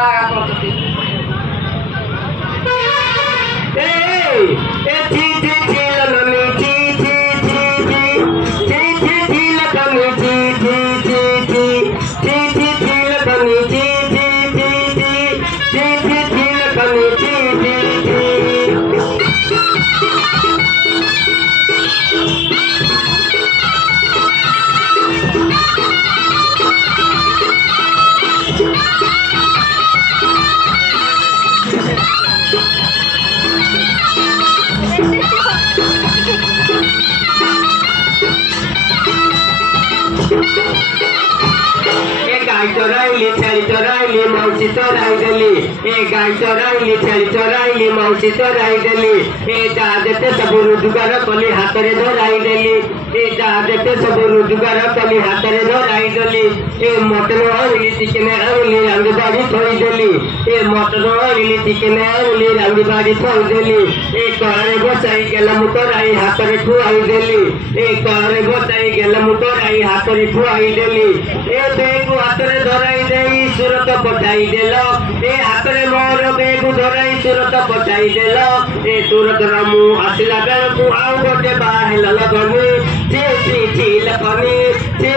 ରାଗା କରୁଛନ୍ତି छेली चोराइली मौसी चोराई देली गाय चोराइली छेली चोराइली मौसी चोराई देली जहाँ देते सब रोजगार कली हाथ में धराई देली जहाँ देते सब रोजगार कली हाथ में धराई देली मटन आनिली चिकेन आनिली रांधी बाड़ी थोड़ी देली मटन आनिली चिकेन आनिली रांधी बाड़ी थोड़ी देली कड़े बसाई गेला मुतराई हाथ में ठुआई देली कड़े बसाई गेला मुतराई हाथ में ठुआई देली बेग हाथ में धराई दे सुरत पठाई देल हाथ में मोर बेग धराई सुरत पठाई देल सुरत मु आसला बेलू आउ गोटे बाहर लगनी लखनी